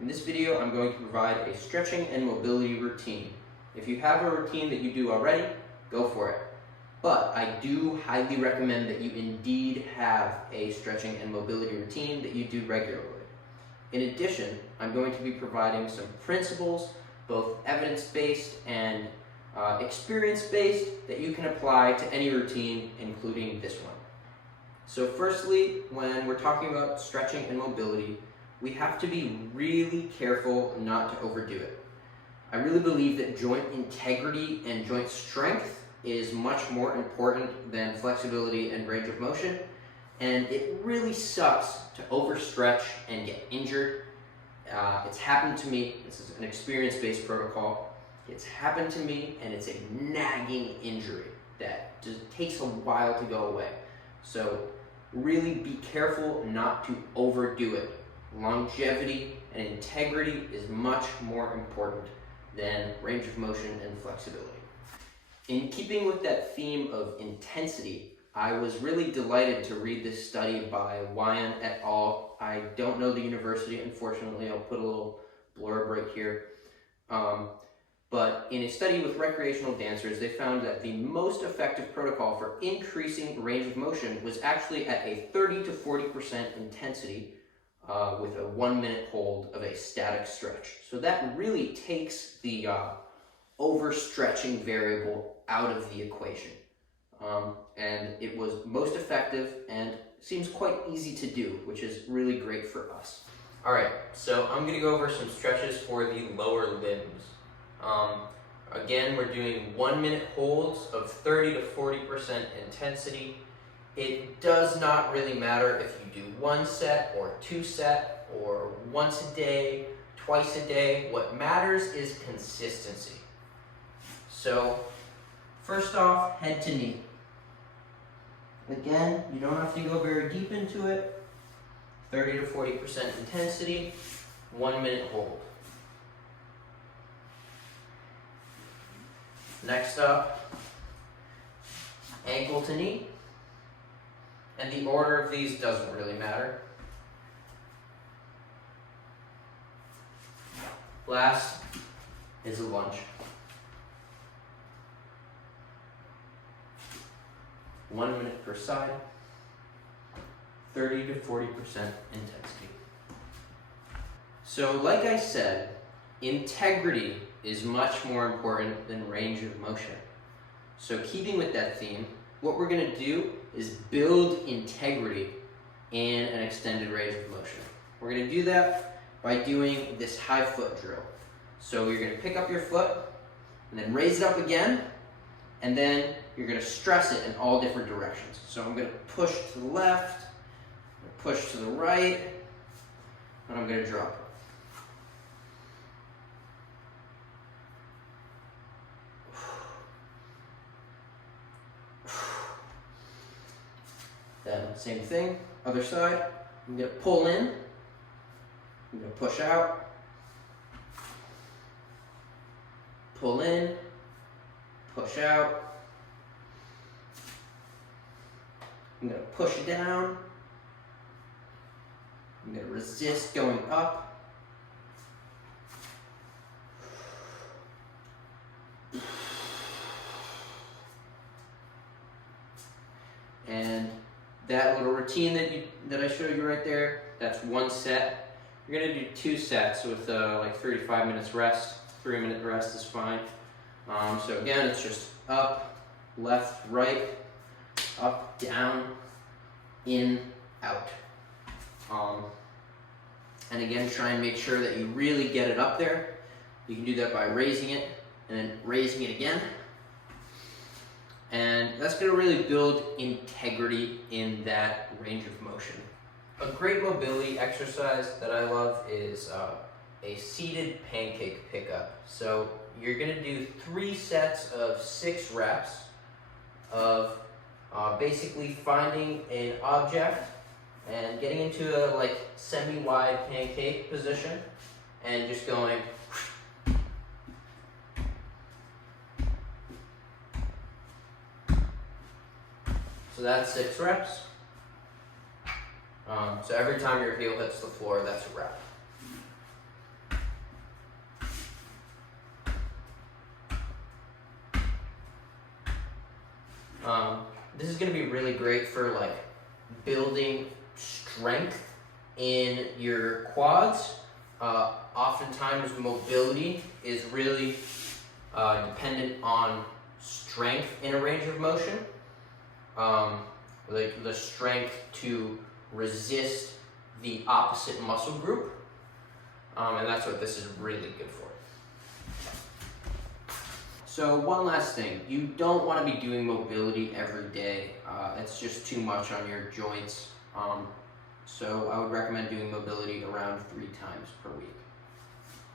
In this video, I'm going to provide a stretching and mobility routine. If you have a routine that you do already, go for it. But I do highly recommend that you indeed have a stretching and mobility routine that you do regularly. In addition, I'm going to be providing some principles, both evidence-based and experience-based, that you can apply to any routine, including this one. So firstly, when we're talking about stretching and mobility, we have to be really careful not to overdo it. I really believe that joint integrity and joint strength is much more important than flexibility and range of motion, and it really sucks to overstretch and get injured. It's happened to me. This is an experience-based protocol. It's happened to me, and it's a nagging injury that just takes a while to go away. So really be careful not to overdo it. Longevity and integrity is much more important than range of motion and flexibility. In keeping with that theme of intensity, I was really delighted to read this study by Wyan et al. I don't know the university, unfortunately. I'll put a little blurb right here. But in a study with recreational dancers, they found that the most effective protocol for increasing range of motion was actually at a 30 to 40% intensity with a 1 minute hold of a static stretch. So that really takes the overstretching variable out of the equation. And it was most effective and seems quite easy to do, which is really great for us. All right, so I'm gonna go over some stretches for the lower limbs. Again, we're doing 1 minute holds of 30 to 40% intensity. It does not really matter if you do 1 set or 2 set or once a day, twice a day. What matters is consistency. So first off, head to knee. Again, you don't have to go very deep into it. 30 to 40% intensity, 1 minute hold. Next up, ankle to knee. And the order of these doesn't really matter. Last is a lunge. 1 minute per side, 30 to 40% intensity. So like I said, integrity is much more important than range of motion. So keeping with that theme, what we're gonna do is build integrity in an extended range of motion. We're gonna do that by doing this high foot drill. So you're gonna pick up your foot and then raise it up again, and then you're gonna stress it in all different directions. So I'm gonna push to the left, push to the right, and I'm gonna drop it. Then same thing, other side. I'm gonna pull in, I'm gonna push out, pull in, push out. I'm gonna push down. I'm gonna resist going up. And that little routine that I showed you right there, that's 1 set. You're gonna do 2 sets with like 35 minutes rest. 3-minute rest is fine. So again, it's just up, left, right, up, down, in, out. And again, try and make sure that you really get it up there. You can do that by raising it and then raising it again. And that's going to really build integrity in that range of motion. A great mobility exercise that I love is a seated pancake pickup. So you're going to do 3 sets of 6 reps of basically finding an object and getting into a like semi-wide pancake position and just going. So that's 6 reps. So every time your heel hits the floor, that's a rep. This is going to be really great for like building strength in your quads. Oftentimes mobility is really dependent on strength in a range of motion. Like the strength to resist the opposite muscle group. And that's what this is really good for. So one last thing, you don't want to be doing mobility every day. It's just too much on your joints. So I would recommend doing mobility around 3 times per week.